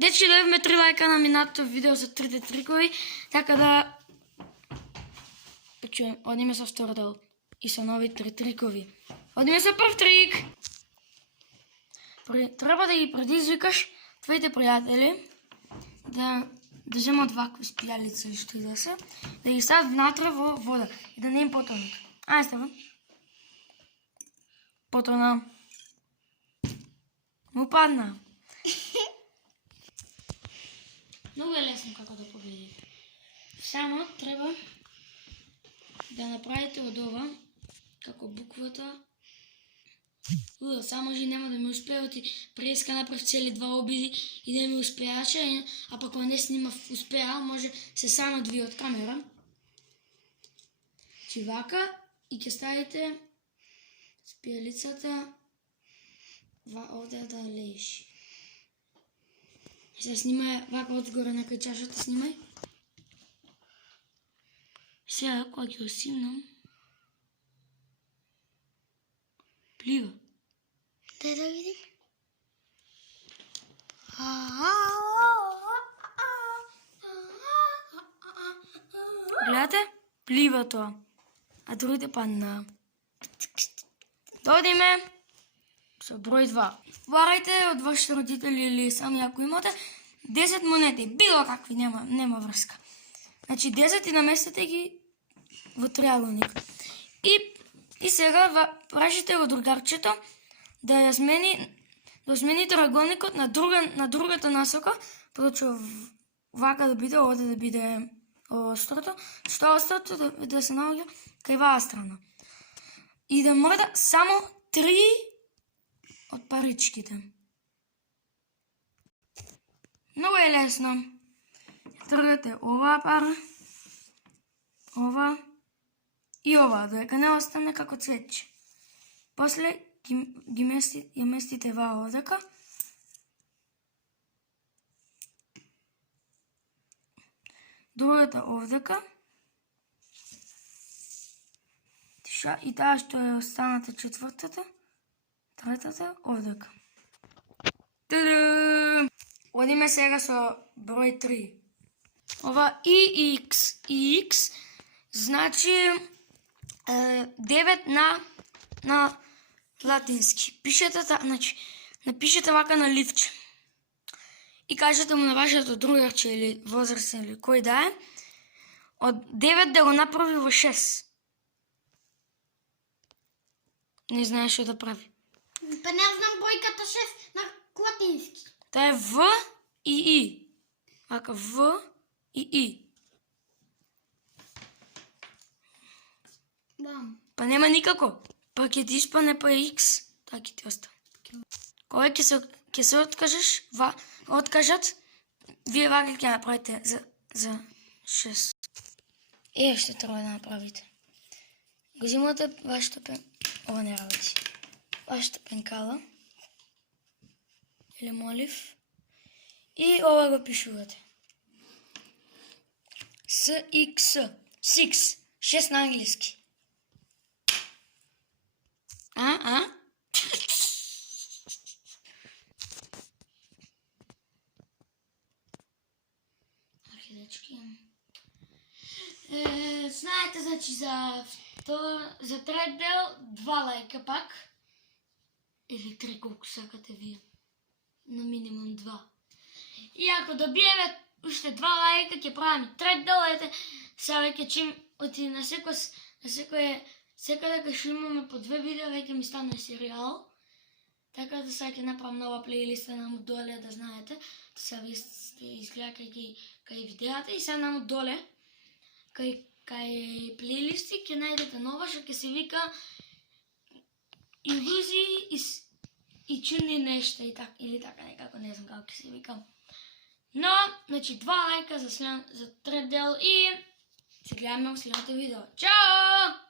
Дечки, добивме 3 лайка на минатото видео за 3 трикови, така да почуем. Одиме со втор дел и со нови 3 трикови. Одиме со прв трик. Треба да ги предизвикаш твоите пријатели да земат вакви спијалици или што и да се, да ги стават внатре во вода и да не им потонат. Ајде ставам. Потона. Му падна. Многу е лесно како да победите. Само треба да направите од ова, како буквата. Само нема да ми успеа, ти преска направив цели 2 обиди и да ми успеаше, а пак кога не снимав успеа, може се самат ви од камера. Чивака и ќе ставите спијалицата овде да лежи. Се снимај вака одгоре на кај чашата, снимај. Сега кога ќе осимнам, плива. Дај да видим. Гледате? Плива тоа. А другите падна. Додиме со број 2. Варајте од вашите родители или сами ако имате 10 монети, било какви, нема врска. Значи 10 и наместете ги во триаголник. И сега прашите го другарчето да ја смени триаголникот на другата насока, почва вака да биде, овде да биде острото, што острото да се наоѓа кај ваа страна. И да мрда само 3 од паричките. Многу е лесно. Тргате оваа пара, ова и ова, додека не остане како цветче. После ја местите ваа овдека. Другата овдека. И таа што е останата четвртата, третата овдека. Тадам! Одиме сега со број 3. Ова X значи 9 на латински. Пишете значи напишете вака на ливче. И кажете му на вашето другарче или возрастен или кој да е, од 9 да го направи во 6. Не знаеш што да прави. Па не знам бројката 6 на латински. Таа е В и И. Вака В и И. Бам. Па нема никако. Па ќе ти испане па X. Така ќе ти остане. Кога ќе се откажат, вие вака ќе направите за 6. Што треба да направите. Го земате вашето ова не работи. Вашата пенкала или молив и ова го пишувате. SX 6 на англиски. Знаете, значи за трет дел 2 лайка пак. Или 3, колку сакате вие. На минимум 2. И ако добиеме уште 2 лайка, ќе правиме трет дел. Ете, сега веќе чим оти на секаде кај што имаме по 2 видео, веќе ми стане серијал. Така да сега ќе направам нова плейлиста наму доле, да знаете. Сега вие сте изгледакајќи кај видеата и сега наму доле, кај плейлисти, ќе најдете нова, што ќе се вика илузии и чудни нешта или така некако, не знам како ќе се вика. Но, значи 2 лайка за трет дел и се гледаме во следното видео. Чао!